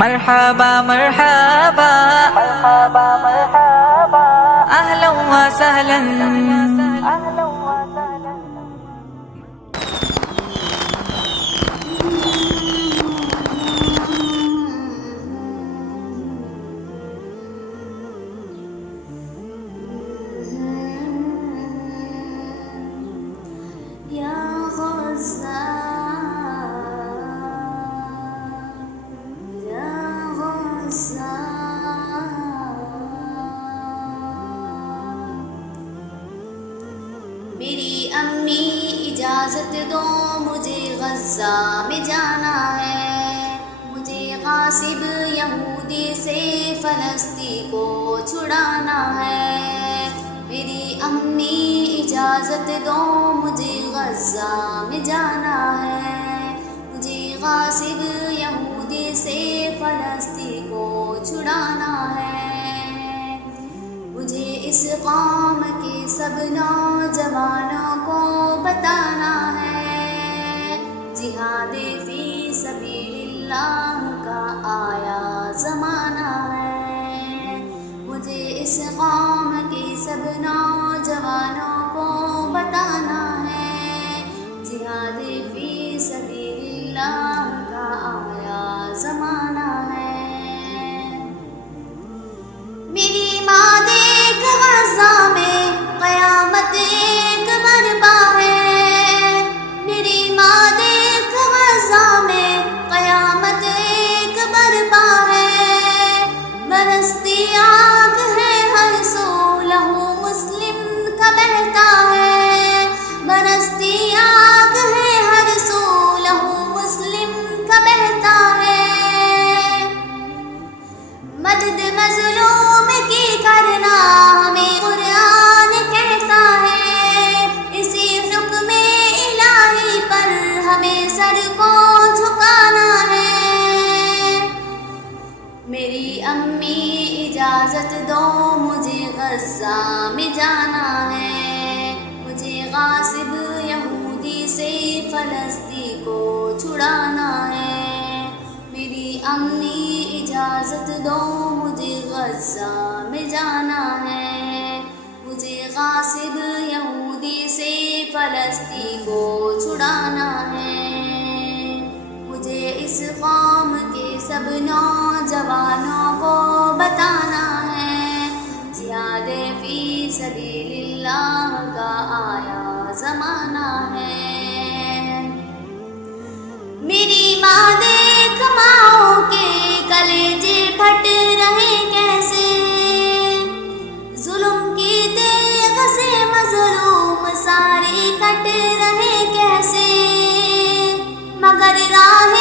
مرحبا مرحبا مرحبا مرحبا اهلا وسهلا اهلا وسهلا. میری امی اجازت دو مجھے غزہ میں جانا ہے، مجھے غاصب یہودی سے فلسطین کو چھڑانا ہے. میری امی اجازت دو مجھے غزہ میں جانا ہے، مجھے غاصب یہودی سے فلسطین کو چھڑانا ہے. مجھے اس قوم کے سب نوجوانوں کو بتانا ہے، جہاد فی سبیل اللہ کا آیا زمانہ ہے. مجھے اس قوم کے سب نوجوانوں کو بتانا ہے، جہاد فی سبیل اللہ کا آیا زمانہ ہے. میری ماں دیکھ غزہ میں قیامت ایک برپا ہے، میری ماں دیکھ غزہ میں قیامت ایک برپا ہے. برستی آگ ہے ہر سو لہو مسلم کا بہتا ہے، برستی آگ ہے ہر سو لہو مسلم کا بہتا ہے. مدد مظلوم کی کرنا ہمیں قرآن کہتا ہے، اسی حکم الہی پر ہمیں سر کو جھکانا ہے. میری امی اجازت دو مجھے غزہ میں جانا ہے، مجھے غاصب یہودی سے فلسطین کو چھڑانا ہے. میری امی اجازت دو مجھے غزہ میں جانا ہے، مجھے غاصب یہودی سے فلسطین کو چھڑانا ہے. مجھے اس قوم کے سب نوجوانوں کو بتانا ہے، جہاد فی سبیل اللہ کا آیا زمانہ ہے. میری ماں دیکھ ماؤں کے کلیجے پھٹ رہے کیسے، ظلم کی تیغ سے مظلوم سارے کٹ رہے کیسے. مگر راہ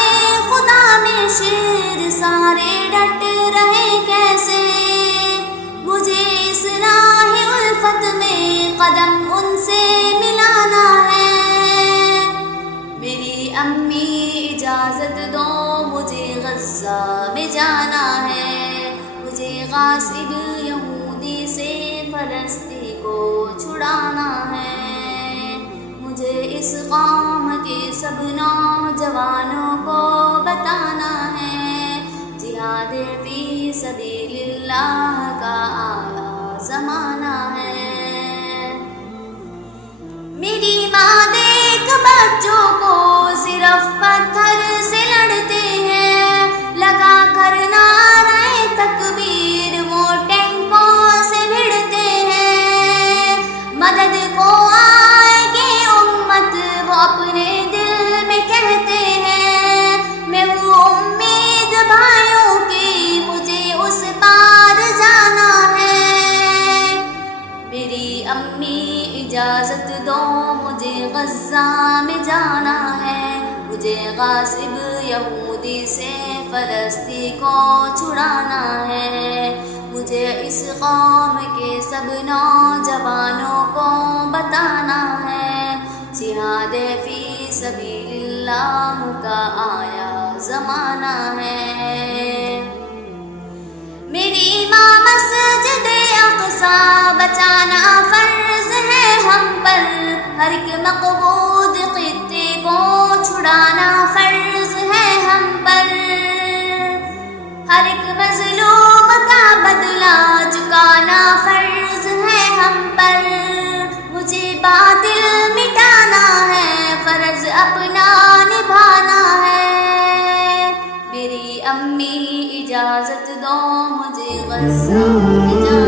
خدا میں شیر سارے ڈٹ رہے کیسے. مجھے اس راہ الفت میں قدم ان سے ملانا ہے. میری امی اجازت دو مجھے غزہ میں جانا ہے، مجھے غاصب یہودی سے فلسطین کو چھڑانا ہے. مجھے اس قوم کے سب نوجوانوں کو بتانا ہے، جہاد فی سبیل اللہ کا آیا زمانہ ہے. میری ماں دیکھ بچوں کو صرف پتھر سے لڑتے ہیں، لگا کر نعرہ تکبیر وہ ٹینکوں سے بھڑتے ہیں. مدد کو آئے گی امت وہ اپنے دل میں کہتے ہیں، میں وہ امید بھائیوں کی مجھے اس پار جانا ہے. میری امی اجازت دو مجھے غزہ میں جانا ہے، مجھے غاصب یہودی سے فلسطین کو چھڑانا ہے. مجھے اس قوم کے سب نوجوانوں کو بتانا ہے، جہاد فی سبیل اللہ کا آیا زمانہ ہے. میری ماں مسجد اقصی بچانا فرض ہے ہم پر، ہر ایک مقبوض خطے کو چھڑانا فرض ہے ہم پر. ہر ایک مظلوم کا بدلہ چکانا فرض ہے ہم پر، مجھے باطل مٹانا ہے، فرض اپنا نبھانا ہے۔ میری امی اجازت دو مجھے غصہ